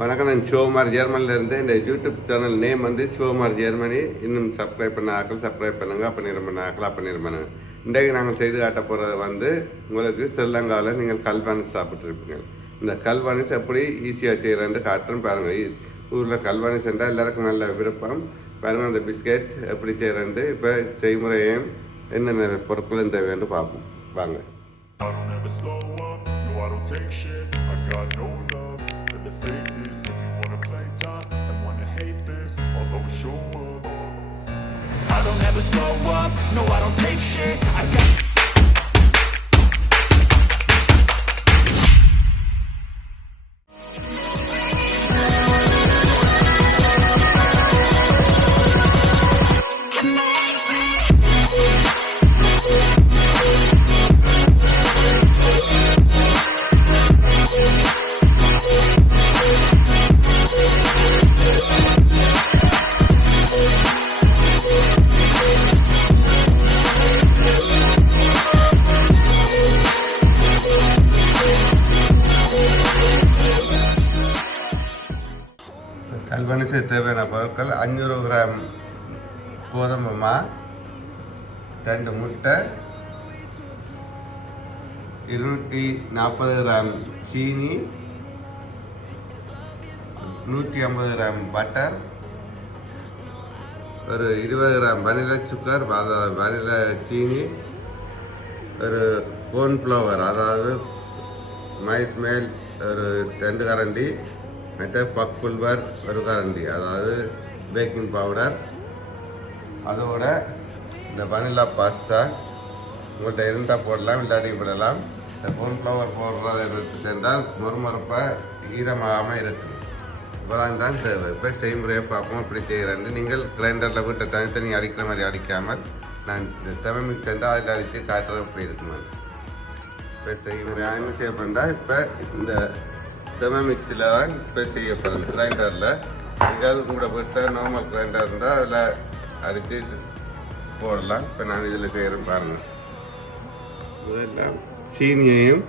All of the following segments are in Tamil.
வணக்கம். நான் சிவகுமார் ஜெர்மனிலேருந்து. இந்த யூடியூப் சேனல் நேம் வந்து சிவகுமார் ஜெர்மனி. இன்னும் சப்ஸ்கிரைப் பண்ண ஆக்கள் சப்ஸ்கிரைப் பண்ணுங்கள், பண்ண ஆக்கள் பண்ணுங்க. இன்றைக்கு நாங்கள் செய்து காட்ட போகிறது வந்து உங்களுக்கு ஸ்ரீலங்காவில் நீங்கள் கல்வானிஸ் சாப்பிட்ருப்பீங்க. இந்த கல்வானிஸ் எப்படி ஈஸியாக செய்கிறேன்னு காட்டுறேன்னு பாருங்கள். ஊரில் கல்வானிஸ் என்றால் எல்லாருக்கும் நல்ல விருப்பம். பாருங்கள் அந்த பிஸ்கெட் எப்படி செய்கிறேன்ட்டு இப்போ செய்முறையும் என்னென்ன பொருட்களும் தேவைன்னு பார்ப்போம் வாங்க. I don't ever slow up, no I don't take shit. I got no love for the fakeness. If you wanna play tough and wanna hate this, I'll always show up. I don't ever slow up, no I don't take shit. I got கல்வானிஸு தேவையான பொருட்கள் 500 கிராம் கோதுமை மா, 2 முட்டை, 240 கிராம் சீனி, 150 கிராம் பட்டர், ஒரு 20 கிராம் வனிலா சுகர், அதாவது வனிலா சீனி, ஒரு கோர்ன்ஃப்ளவர் அதாவது மைஸ் மேல் ஒரு 2 கரண்டி, மற்ற பக்குல்வர் ஒரு கரண்டி அதாவது பேக்கிங் பவுடர், அதோட இந்த வனிலா பாஸ்தா உங்கள்கிட்ட இருந்தால் போடலாம், இல்லாட்டி போடலாம். இந்த கோர்ன்ஃப்ளவர் போடுறதை சென்றால் மொறுமொறுப்பாக ஈரமாகாமல் இருக்குது. இவ்வளோ தான் தேவை. இப்போ செய்முறையை பார்ப்போம் எப்படி செய்கிறேன்னு. நீங்கள் கிரைண்டரில் வீட்டை தனித்தனி அடிக்கிற மாதிரி அடிக்காமல் நான் இந்த தமிழ் மிக்ஸ் சென்றால் அதில் அடித்து காட்டுறது எப்படி இருக்குமா. இப்போ செய்முறை என்ன செய்ய பண்ணுறா, இப்போ இந்த தமிழ் மிக்ஸில் தான் இப்போ செய்யப்படுது. கிரைண்டரில் எங்கேயாவது கூட போட்டு நார்மல் கிரைண்டர் இருந்தால் அதில் அடித்து போடலாம். இப்போ நான் இதில் செய்கிறேன் பாருங்கள். முதல்ல சீனியையும்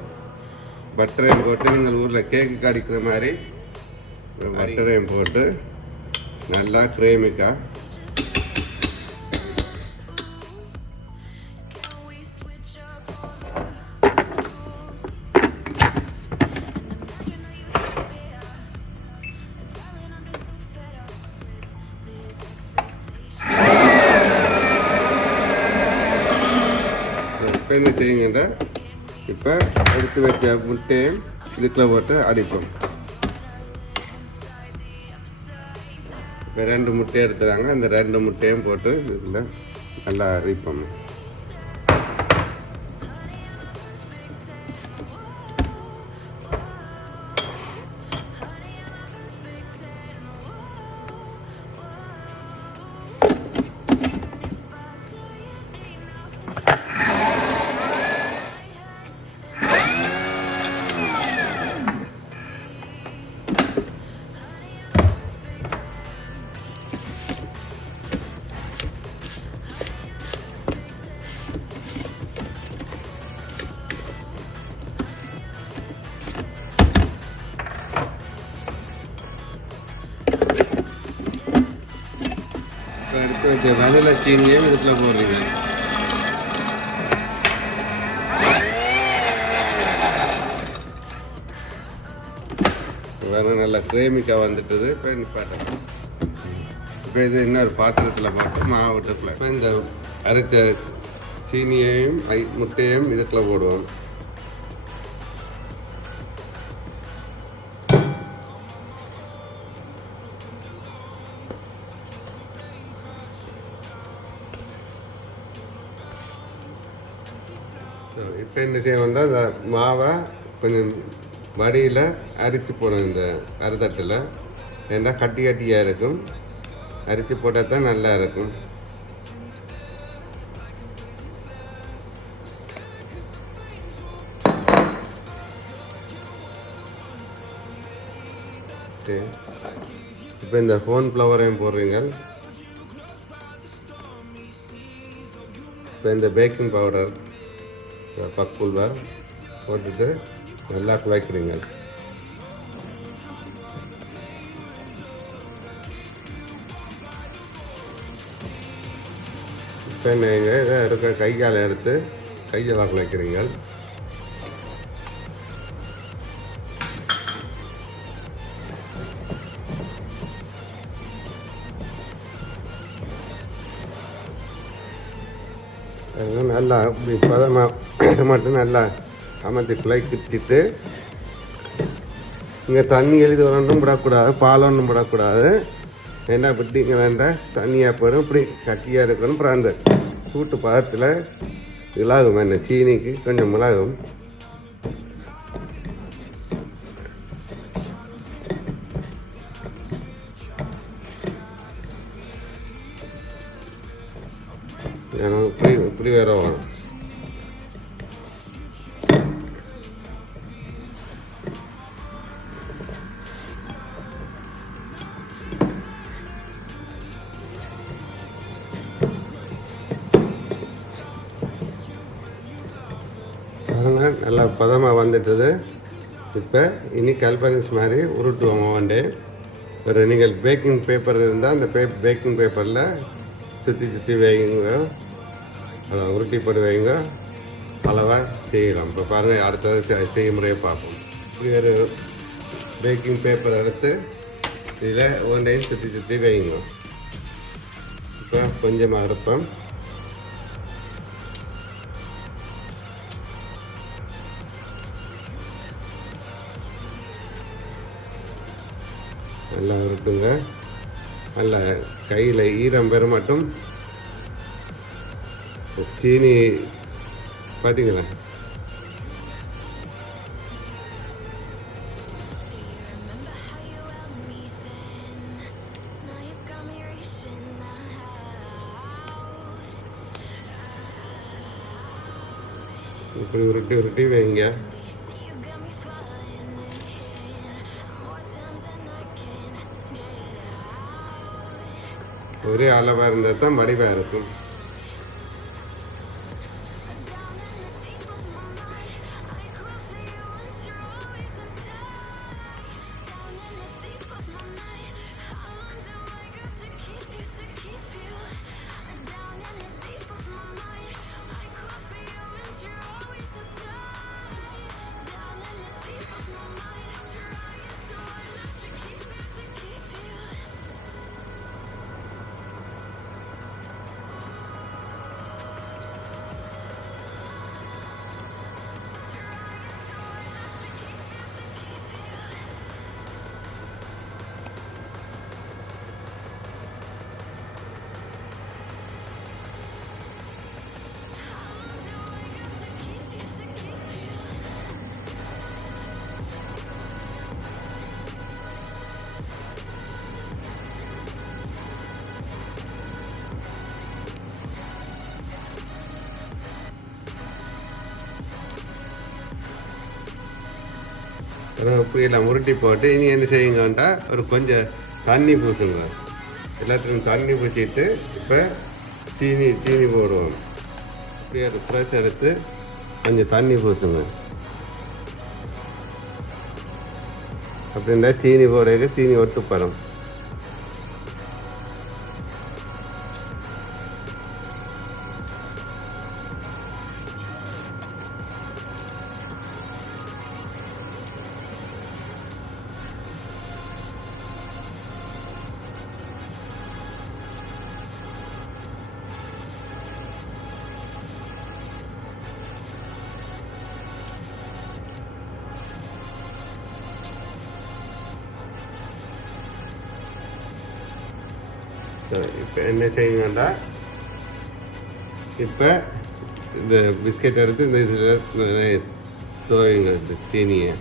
பட்டரையும் போட்டு நீங்கள் ஊரில் கேக்கு அடிக்கிற மாதிரி பட்டரையும் போட்டு நல்லா கிரேமிக்காக இப்போ என்ன செய்யுங்கன்ற இப்போ எடுத்து வச்ச முட்டையும் இதுக்குள்ள போட்டு அடிப்போம். இப்போ 2 முட்டையை எடுத்துறாங்க. அந்த 2 முட்டையும் போட்டு இதுக்குள்ள நல்லா அடிப்போம். எடுத்து வச்ச வனிலா சீனியும் இதுக்குள்ள போடுறீங்க. வேறு நல்லா கிரேமிக்காக வந்துட்டது. இப்போ நிப்பாட்டேன். இப்போ இது இன்னொரு பாத்திரத்தில் போட்டு மாவு விட்டுக்கலாம். இப்போ இந்த அரைச்ச சீனியையும் முட்டையும் இதுக்குள்ள போடுவோம். இப்போ என்ன செய்ய வந்தால் இந்த மாவை கொஞ்சம் வடியில் அரிச்சு போடணும். இந்த அரிதட்டில் ஏன்னா கட்டி கட்டியாக இருக்கும். அரிச்சு போட்டால் தான் நல்லா இருக்கும். சரி, இப்போ இந்த கோர்ன்ஃப்ளவரையும் போடுறீங்க. இப்போ இந்த பேக்கிங் பவுடர் பக்குல்வர் போட்டுட்டு நல்லா குழைக்கிறீங்க. இப்போ நீங்கள் இதை இருக்க கையால் எடுத்து கையால் குழைக்கிறீங்க. நல்லா இப்படி பதமாக மட்டும் நல்லா அமர்த்தி குழைக்கிட்டு இங்கே தண்ணி எழுதி ஒன்றும் விடக்கூடாது, பால் ஒன்றும் விடக்கூடாது. என்ன விட்டீங்களா தண்ணியாக போயிடும், இப்படி கட்டியாக இருக்கணும். அப்புறம் அந்த சூட்டு பதத்தில் இலாகும், என்ன சீனிக்கு கொஞ்சம் மிளகும். இப்படி வேற வேணும். நல்லா பதமாக வந்துட்டுது. இப்போ இனி கல்பனிஸ் மாதிரி உருட்டுவோம் ஓண்டு. ஒரு நீங்கள் பேக்கிங் பேப்பர் இருந்தால் அந்த பேக்கிங் பேப்பரில் சுற்றி வைங்க, உருட்டி போட்டு வைங்க, அளவாக செய்யலாம். இப்போ பாருங்கள், அடுத்தது செய்முறையை பார்ப்போம். இப்படி ஒரு பேக்கிங் பேப்பர் எடுத்து இதில் ஒன்றையும் சுற்றி வைங்க. இப்போ கொஞ்சமாக இருப்போம். நல்லா உருட்டுங்க. நல்லா கையில் ஈரம் பெற மட்டும். சீனி பார்த்தீங்களா, இப்படி உருட்டி வைங்க. ஒரே அளவாக இருந்தால் தான் வடிவாக இருக்கும். இப்படியெல்லாம் உருட்டி போட்டு இனி என்ன செய்யுங்கன்ட்டா ஒரு கொஞ்சம் தண்ணி பூசுங்க. எல்லாத்துக்கும் தண்ணி பூசிட்டு இப்போ சீனி போடுவோம். இப்படி ஒரு ப்ரெஷ் எடுத்து கொஞ்சம் தண்ணி பூசுங்க. அப்படின்னா சீனி போடுறதுக்கு சீனி ஒட்டுப்படும். இப்போ என்ன செய்யுங்கன்னா, இப்போ இந்த பிஸ்கெட் எடுத்து இந்த இதில் துவைங்க இந்த சீனியை.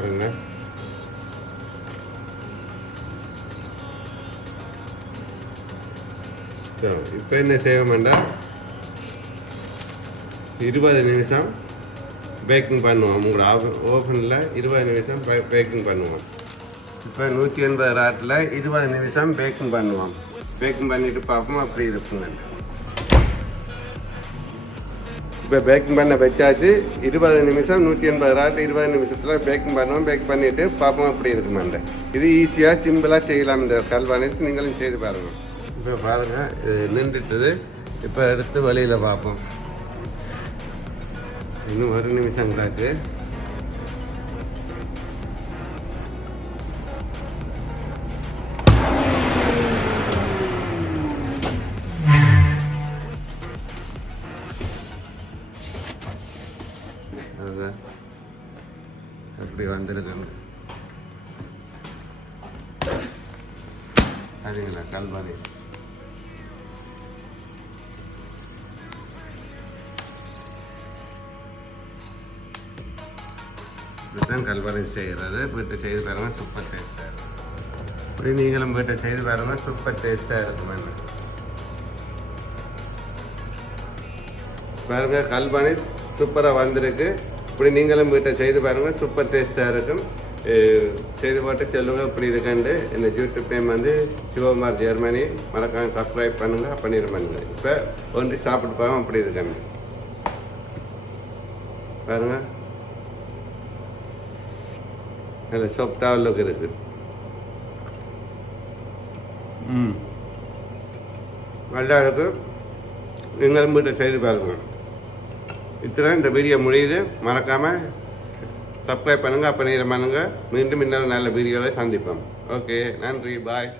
பாருங்க. இப்போ என்ன செய்வோம்டா 20 நிமிஷம் பேக்கிங் பண்ணுவோம். உங்களோட ஓவனில் 20 நிமிஷம் பேக்கிங் பண்ணுவோம். இப்போ 180 ராட்டில் 20 நிமிஷம் பேக்கிங் பண்ணுவோம். பேக்கிங் பண்ணிவிட்டு பார்ப்போம் அப்படி இருக்குங்க. இப்போ பேக்கிங் பண்ண வச்சாச்சு. 20 நிமிஷம் 180 ராட் 20 நிமிஷத்தில் பேக்கிங் பண்ணுவோம். பேக் பண்ணிவிட்டு பார்ப்போம் அப்படி இருக்குமாண்ட. இது ஈஸியாக சிம்பிளாக செய்யலாம். இந்த கல்வானிஸ் நீங்களும் செய்து பாருங்கள். இப்போ பாருங்கள் இது நின்றுட்டுது. இப்போ எடுத்து வழியில் பார்ப்போம். இன்னும் 1 நிமிஷம் கிடக்கு. எப்படி வந்திருக்குங்க அதுங்களா கல்வாரிஸ். இப்படிதான் கல்வாரிஸ் செய்கிறது. வீட்டை செய்து பாருங்கள் சூப்பர் டேஸ்ட்டாக இருக்கும். இப்படி நீங்களும் வீட்டை செய்து பாருங்கள் சூப்பர் டேஸ்ட்டாக இருக்கும். பாருங்கள் கல்வாரிஸ் சூப்பராக வந்திருக்கு. இப்படி நீங்களும் வீட்டை செய்து பாருங்கள் சூப்பர் டேஸ்ட்டாக இருக்கும். செய்து போட்டு சொல்லுங்கள் இப்படி இருக்குண்டு. இந்த யூடியூப் நேம் வந்து சிவகுமார் ஜெர்மனி. மறக்காம சப்ஸ்கிரைப் பண்ணுங்கள் பண்ணிடுங்க. இப்போ ஒன்று சாப்பிட்டு போகாமல் அப்படி இருக்காங்க பாருங்கள். நல்ல சாஃப்டாக லுக் இருக்குது. நல்லா இருக்கு. நீங்களும் வீட்டை செய்து பாருங்கள். இத்தனை இந்த வீடியோ முடியுது. மறக்காமல் சப்ஸ்கிரைப் பண்ணுங்கள். அப்போ நேரம் பண்ணுங்கள். மீண்டும் இன்னொரு நல்ல வீடியோவில் சந்திப்போம். ஓகே, நன்றி, பாய்.